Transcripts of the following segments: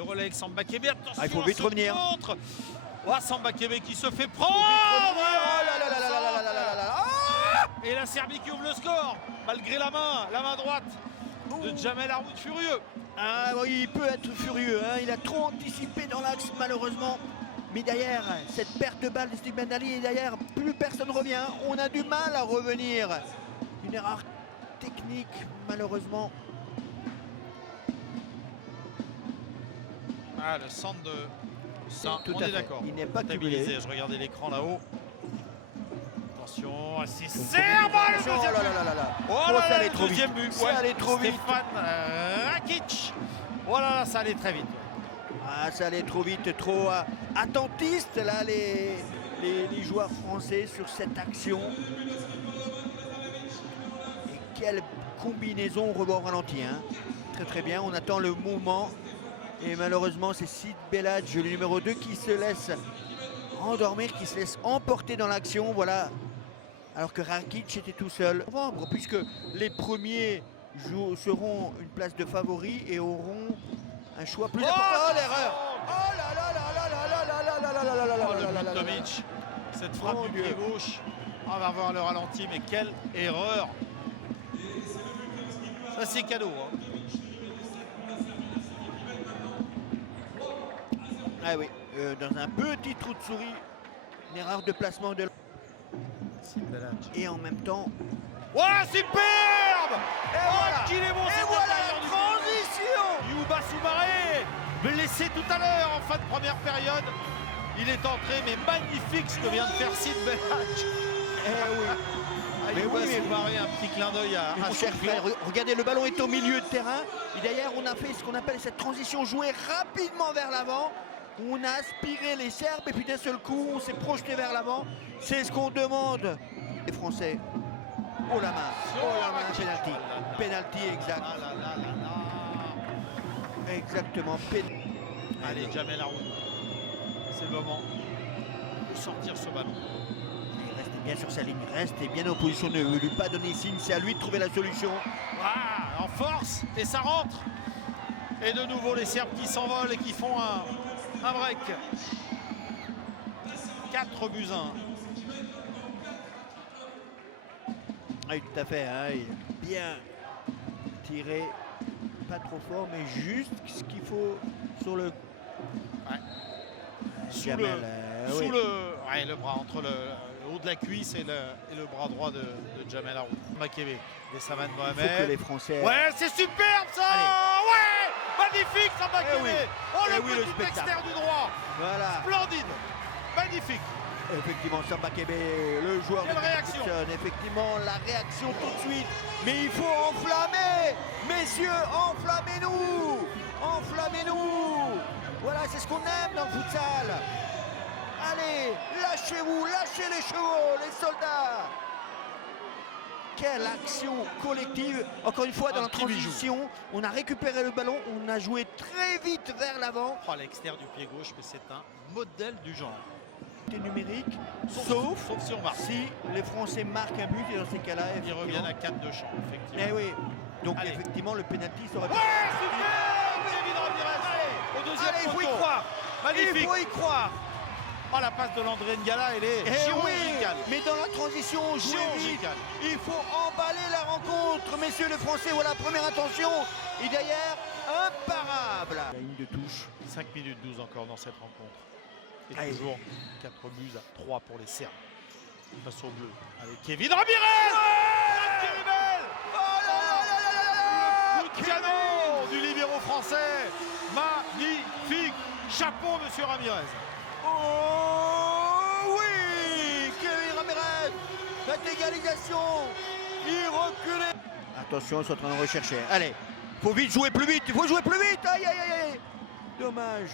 Le relais avec Samba Kebe, attention, il faut vite revenir. Contre. Oh, Samba Kebe qui se fait prendre. Et la Serbie qui ouvre le score, malgré la main droite de Jamel Haroud furieux. Ah oui, il peut être furieux, hein. Il a trop anticipé dans l'axe malheureusement. Mais derrière, cette perte de balle de Steve Ben Ali, et derrière, plus personne revient. On a du mal à revenir. Une erreur technique, malheureusement. Ah, le centre de... Ça, tout on à est fait. d'accord. Il n'est pas Stabilisé. cumulé. Je regardais l'écran là-haut. Attention, c'est Serbe, le deuxième but. Oh là là, ça allait le trop deuxième vite. but. Ça allait trop vite. Stéphane Rakic. Oh là là, ça allait très vite. Ah, ça allait trop vite, trop attentiste là les joueurs français sur cette action. Et quelle combinaison rebord ralenti, hein. Très très bien, on attend le moment. Et malheureusement, c'est Sid Belhadj, le numéro 2, qui se laisse endormir, qui se laisse emporter dans l'action. Voilà. Alors que Rakic était tout seul. Puisque les premiers seront une place de favori et auront un choix plus important. Oh, l'erreur! Oh là là là là là là là là là là là là là là là là. Tomic, cette frappe du pied gauche. On va voir le ralenti, mais quelle erreur! Ça, c'est cadeau, hein. Ah oui, dans un petit trou de souris, une erreur de placement de... Et en même temps... Oh, superbe! Et voilà qu'il est bon, et voilà la transition! Youba Soumaré, blessé tout à l'heure en fin de première période. Il est entré, mais magnifique ce que vient de faire Sid Belhadj. Eh oui. Mais oui, Soumaré, un petit clin d'œil à mon cher frère, regardez, le ballon est au milieu de terrain. Et derrière, on a fait ce qu'on appelle cette transition jouée rapidement vers l'avant. On a aspiré les Serbes et puis d'un seul coup, on s'est projeté vers l'avant. C'est ce qu'on demande les Français. Oh la main, penalty. Penalty exact. Exactement. Allez, Jamel Haroud. C'est le moment de sortir ce ballon. Il reste bien sur sa ligne, reste bien en position de ne lui pas donner signe. C'est à lui de trouver la solution. Ah, en force, et ça rentre. Et de nouveau les Serbes qui s'envolent et qui font un break. 4 buts 1. Oui, tout à fait, hein, il a bien tiré, pas trop fort, mais juste ce qu'il faut sur le... Ouais. Sous Jamel, le bras, entre le haut de la cuisse et le bras droit de Jamel Haroud. Makebe, des Saman Mohamed. Il faut que les Français... Ouais, c'est superbe ça. Allez. Ouais, magnifique ça, Makebe. Oui. Oh, le Oui, le petit spectacle. externe du droit. Voilà. Splendide, magnifique. Effectivement, Samba Kebe, le joueur Quelle de réaction! Effectivement, la réaction tout de suite. Mais il faut enflammer! Messieurs, enflammez-nous! Enflammez-nous! Voilà, c'est ce qu'on aime dans le futsal. Allez, lâchez-vous, lâchez les chevaux, les soldats! Quelle action collective! Encore une fois, dans la transition, on a récupéré le ballon, on a joué très vite vers l'avant. Oh, l'extérieur du pied gauche, mais c'est un modèle du genre. Numérique, sauf si on marque. Si les Français marquent un but, et dans ces cas-là, ils reviennent à 4 de champ, effectivement. Eh oui, donc allez. Effectivement, le pénalty serait... Ouais, super! Kevin Ramirez au deuxième il faut y poteau. croire. Magnifique. Il faut y croire. Oh, la passe de Landré Ngala, elle est chirurgicale. Oui, mais dans la transition, chirurgicale. Il faut emballer la rencontre, messieurs les Français. Voilà, première intention. Et derrière, imparable. La ligne de touche. 5 minutes 12 encore dans cette rencontre. Et toujours 4 buts à 3 pour les Serbes. Face au bleu. Avec Kevin Ramirez. Terrible. Le coup de canon du libéro français. Magnifique. Chapeau, monsieur Ramirez. Oh oui, Kevin Ramirez. Cette égalisation. Il reculait. Attention, ils sont en train de rechercher. Allez, faut vite jouer plus vite. Il faut jouer plus vite. Aïe, aïe, aïe, aïe. Dommage.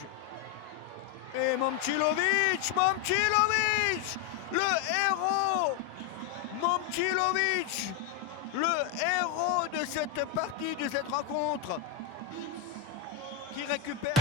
Et Momcilovic, le héros, Momcilovic, le héros de cette partie, de cette rencontre, qui récupère...